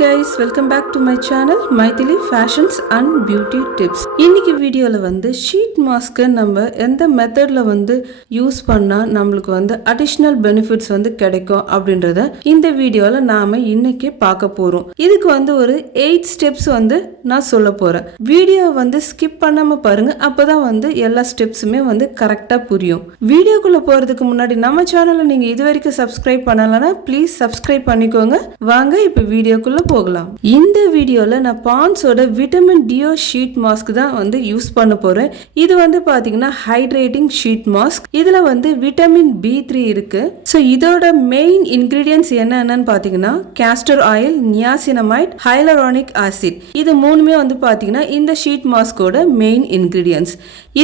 guys, welcome back to my channel Maithili Fashions and Beauty Tips. இன்னைக்கு வீடியோல வந்து sheet mask நம்ம எந்த மெத்தட்ல வந்து யூஸ் பண்ணா நமக்கு வந்து அடிஷனல் பெனிஃபிட்ஸ் வந்து கிடைக்கும் அப்படின்றத இந்த வீடியோல நாம இன்னைக்கு பார்க்க போறோம். இதுக்கு வந்து ஒரு 8 ஸ்டெப்ஸ் வந்து நான் சொல்ல போறேன். வீடியோ வந்து ஸ்கிப் பண்ணாம பாருங்க, அப்பதான் வந்து எல்லா ஸ்டெப்ஸுமே வந்து கரெக்டா புரியும். வீடியோக்குள்ள போறதுக்கு முன்னாடி நம்ம சேனலை நீங்க இதுவரைக்கும் சப்ஸ்கிரைப் பண்ணலனா ப்ளீஸ் சப்ஸ்கிரைப் பண்ணிக்கோங்க. வாங்க இப்ப வீடியோக்குள்ள போகலாம். இந்த வீடியோல நான் பான்ஸோட விட்டமின் டியோ ஷீட் மாஸ்க் தான் வந்து யூஸ் பண்ண போறேன். இது வந்து பாத்தீங்கன்னா ஹைட்ரேட்டிங் ஷீட் மாஸ்க். இதுல வந்து விட்டமின் B3 இருக்கு. சோ இதோட மெயின் இன்கிரிடியன்ட்ஸ் என்னன்னு பாத்தீங்கன்னா castor oil, niacinamide, hyaluronic acid. இது மூணுமே வந்து பாத்தீங்கன்னா இந்த ஷீட் மாஸ்கோட மெயின் இன்கிரிடியன்ட்ஸ்.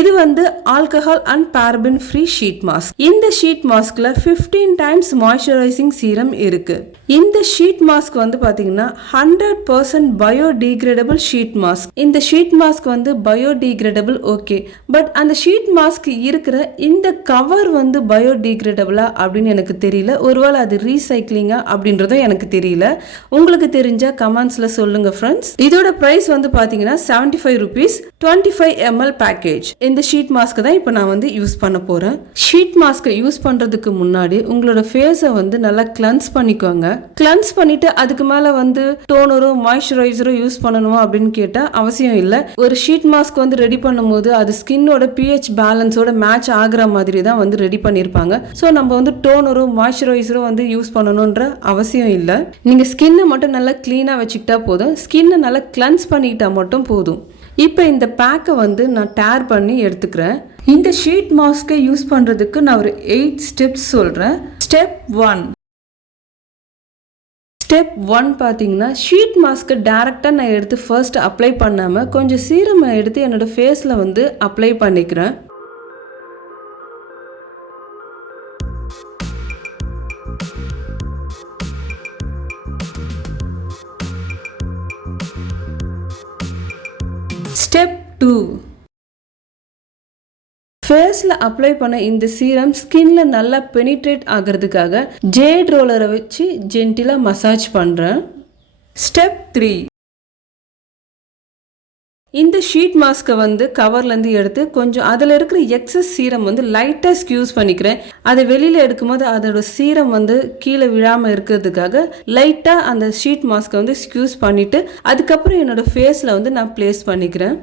இது வந்து alcohol and பாரபின் free sheet mask. இந்த ஷீட் மாஸ்க்ல 15 டைம்ஸ் மாய்ஸ்சரைசிங் சீரம் இருக்கு. இந்த ஷீட் மாஸ்க் வந்து பாத்தீங்கன்னா 100% பயோடிகிரேடபிள் ஷீட் மாஸ்க். இந்த ஷீட் மாஸ்க் வந்து பயோடிகிரேடபிள் ஓகே, பட் அந்த ஷீட் மாஸ்க் இருக்கிற இந்த கவர் வந்து பயோடிகிரேடபிளா அப்படின்னு எனக்கு தெரியல. ஒருவேளை அது ரீசைக்ளிங்கா அப்படின்றதும் எனக்கு தெரியல. உங்களுக்கு தெரிஞ்சா கமெண்ட்ஸ்ல சொல்லுங்க ஃப்ரெண்ட்ஸ். இதோட பிரைஸ் வந்து பாத்தீங்கன்னா 75 rupees, 25 ml பேக்கேஜ். இந்த ஷீட் மாஸ்க் தான் இப்போ நான் வந்து யூஸ் பண்ண போறேன். ஷீட் மாஸ்கை யூஸ் பண்றதுக்கு முன்னாடி உங்களோட ஃபேஸை வந்து நல்லா கிளென்ஸ் பண்ணிக்கோங்க. கிளென்ஸ் பண்ணிட்டு அதுக்கு மேல வந்து டோனரோ மாய்ஸ்சரைசரோ யூஸ் பண்ணணுமா அப்படின்னு கேட்டா அவசியம் இல்லை. ஒரு ஷீட் மாஸ்க் வந்து ரெடி பண்ணும்போது அது ஸ்கின்னோட pH பேலன்ஸோட மேட்ச் ஆகுற மாதிரி தான் வந்து ரெடி பண்ணிருப்பாங்க. ஸோ நம்ம வந்து டோனரோ மாய்ஸ்சரைசரோ வந்து யூஸ் பண்ணணும்ன்ற அவசியம் இல்லை. நீங்க ஸ்கின்னை மட்டும் நல்லா கிளீனா வச்சுக்கிட்டா போதும். ஸ்கின்னை நல்லா கிளென்ஸ் பண்ணிக்கிட்டா மட்டும் போதும். இப்போ இந்த பேக்கை வந்து நான் டேர் பண்ணி எடுத்துக்கிறேன். இந்த ஷீட் மாஸ்கை யூஸ் பண்றதுக்கு நான் ஒரு 8 ஸ்டெப்ஸ் சொல்றேன். ஸ்டெப் 1 பார்த்தீங்கன்னா ஷீட் மாஸ்க்கு டைரக்டாக நான் எடுத்து ஃபர்ஸ்ட் அப்ளை பண்ணாமல் கொஞ்சம் சீரம் எடுத்து என்னோட ஃபேஸில் வந்து அப்ளை பண்ணிக்கிறேன். ஸ்டெப் 2 ஃபேஸில் அப்ளை பண்ண இந்த சீரம் ஸ்கின்ல நல்லா பெனிட்ரேட் ஆகிறதுக்காக ஜேட் ரோலரை வச்சு ஜென்டிலாக மசாஜ் பண்ணுறேன். ஸ்டெப் 3 இந்த ஷீட் மாஸ்கை வந்து கவர்லேருந்து எடுத்து கொஞ்சம் அதில் இருக்கிற எக்ஸஸ் சீரம் வந்து லைட்டாக ஸ்க்யூஸ் பண்ணிக்கிறேன். அதை வெளியில் எடுக்கும்போது அதோட சீரம் வந்து கீழே விழாமல் இருக்கிறதுக்காக லைட்டாக அந்த ஷீட் மாஸ்கை வந்து ஸ்க்யூஸ் பண்ணிவிட்டு அதுக்கப்புறம் என்னோட ஃபேஸில் வந்து நான் ப்ளேஸ் பண்ணிக்கிறேன்.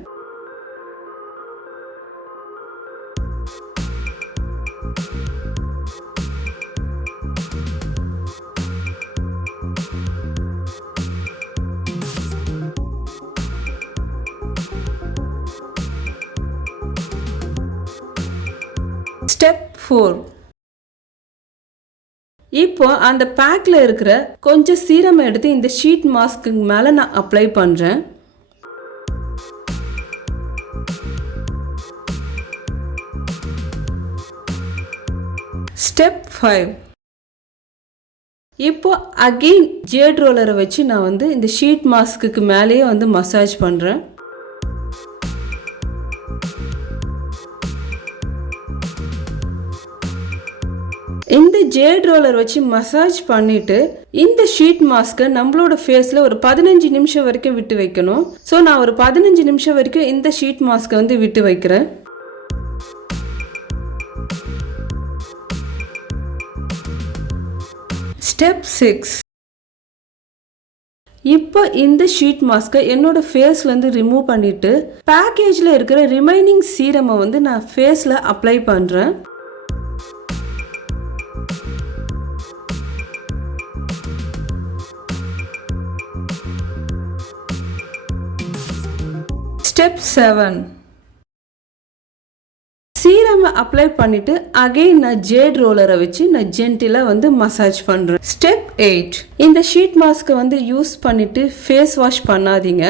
ஸ்டெப் 4 இப்போ அந்த பேக்ல இருக்கிற கொஞ்சம் சீரம் எடுத்து இந்த ஷீட் மாஸ்க்கு மேல நான் அப்ளை பண்றேன். ஸ்டெப் 5 இப்போ அகைன் ஜேட் ரோலரை வச்சு நான் வந்து இந்த ஷீட் மாஸ்க்கு மேலேயே வந்து மசாஜ் பண்றேன். இந்த ஜேட் ரோலர் வச்சு மசாஜ் பண்ணிட்டு இந்த ஷீட் மாஸ்கை நம்மளோட ஃபேஸ்ல ஒரு 15 நிமிஷம் வரைக்கும் விட்டு வைக்கணும். ஸோ நான் ஒரு 15 நிமிஷம் வரைக்கும் இந்த ஷீட் மாஸ்கை வந்து விட்டு வைக்கிறேன். ஸ்டெப் 6 இப்போ இந்த ஷீட் மாஸ்கை என்னோட ஃபேஸ்லேருந்து ரிமூவ் பண்ணிட்டு பேக்கேஜில் இருக்கிற ரிமைனிங் சீரமை வந்து நான் ஃபேஸில் அப்ளை பண்ணுறேன். ஸ்டெப் 7 சீரமை அப்ளை பண்ணிட்டு அகைன் நான் ஜேட் ரோலரை வச்சு நான் ஜென்டிலா வந்து மசாஜ் பண்றேன். ஸ்டெப் 8 இந்த ஷீட் மாஸ்கை வந்து யூஸ் பண்ணிட்டு ஃபேஸ் வாஷ் பண்ணாதீங்க.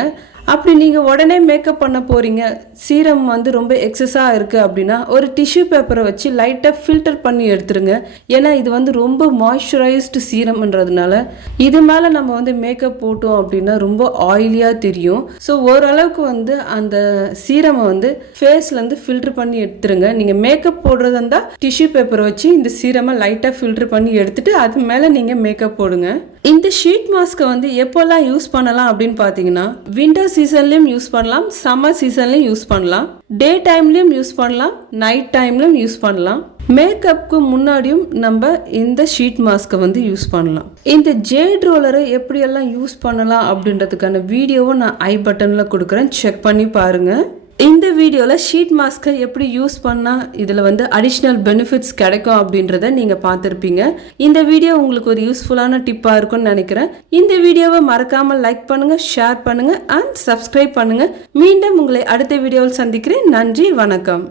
அப்படி நீங்கள் உடனே மேக்கப் பண்ண போகிறீங்க, சீரம் வந்து ரொம்ப எக்ஸஸாக இருக்குது அப்படின்னா ஒரு டிஷ்யூ பேப்பரை வச்சு லைட்டாக ஃபில்டர் பண்ணி எடுத்துருங்க. ஏன்னா இது வந்து ரொம்ப மாய்ஸ்சரைஸ்டு சீரம்ன்றதுனால இது மேலே நம்ம வந்து மேக்கப் போட்டோம் அப்படின்னா ரொம்ப ஆயிலியாக தெரியும். ஸோ ஓரளவுக்கு வந்து அந்த சீரமை வந்து ஃபேஸ்லேருந்து ஃபில்டர் பண்ணி எடுத்துருங்க. நீங்கள் மேக்கப் போடுறதா இருந்தால் டிஷ்யூ பேப்பரை வச்சு இந்த சீரமை லைட்டாக ஃபில்டர் பண்ணி எடுத்துட்டு அது மேலே நீங்கள் மேக்கப் போடுங்க. இந்த ஷீட் மாஸ்க்கை வந்து எப்போல்லாம் யூஸ் பண்ணலாம் அப்படின்னு பார்த்தீங்கன்னா, விண்டர் சீசன்லையும் யூஸ் பண்ணலாம், சம்மர் சீசன்லையும் யூஸ் பண்ணலாம், டே டைம்லையும் யூஸ் பண்ணலாம், நைட் டைம்லையும் யூஸ் பண்ணலாம். மேக்கப்புக்கு முன்னாடியும் நம்ம இந்த ஷீட் மாஸ்க்கை வந்து யூஸ் பண்ணலாம். இந்த ஜேட் ரோலரை எப்படியெல்லாம் யூஸ் பண்ணலாம் அப்படின்றதுக்கான வீடியோவை நான் ஐ பட்டனில் கொடுக்குறேன், செக் பண்ணி பாருங்கள். இந்த வீடியோவில் ஷீட் மாஸ்க்கை எப்படி யூஸ் பண்ணால் இதில் வந்து அடிஷ்னல் பெனிஃபிட்ஸ் கிடைக்கும் அப்படின்றத நீங்கள் பார்த்துருப்பீங்க. இந்த வீடியோ உங்களுக்கு ஒரு யூஸ்ஃபுல்லான டிப்பாக இருக்கும்னு நினைக்கிறேன். இந்த வீடியோவை மறக்காமல் லைக் பண்ணுங்கள், ஷேர் பண்ணுங்கள் அண்ட் சப்ஸ்கிரைப் பண்ணுங்கள். மீண்டும் உங்களை அடுத்த வீடியோவில் சந்திக்கிறேன். நன்றி, வணக்கம்.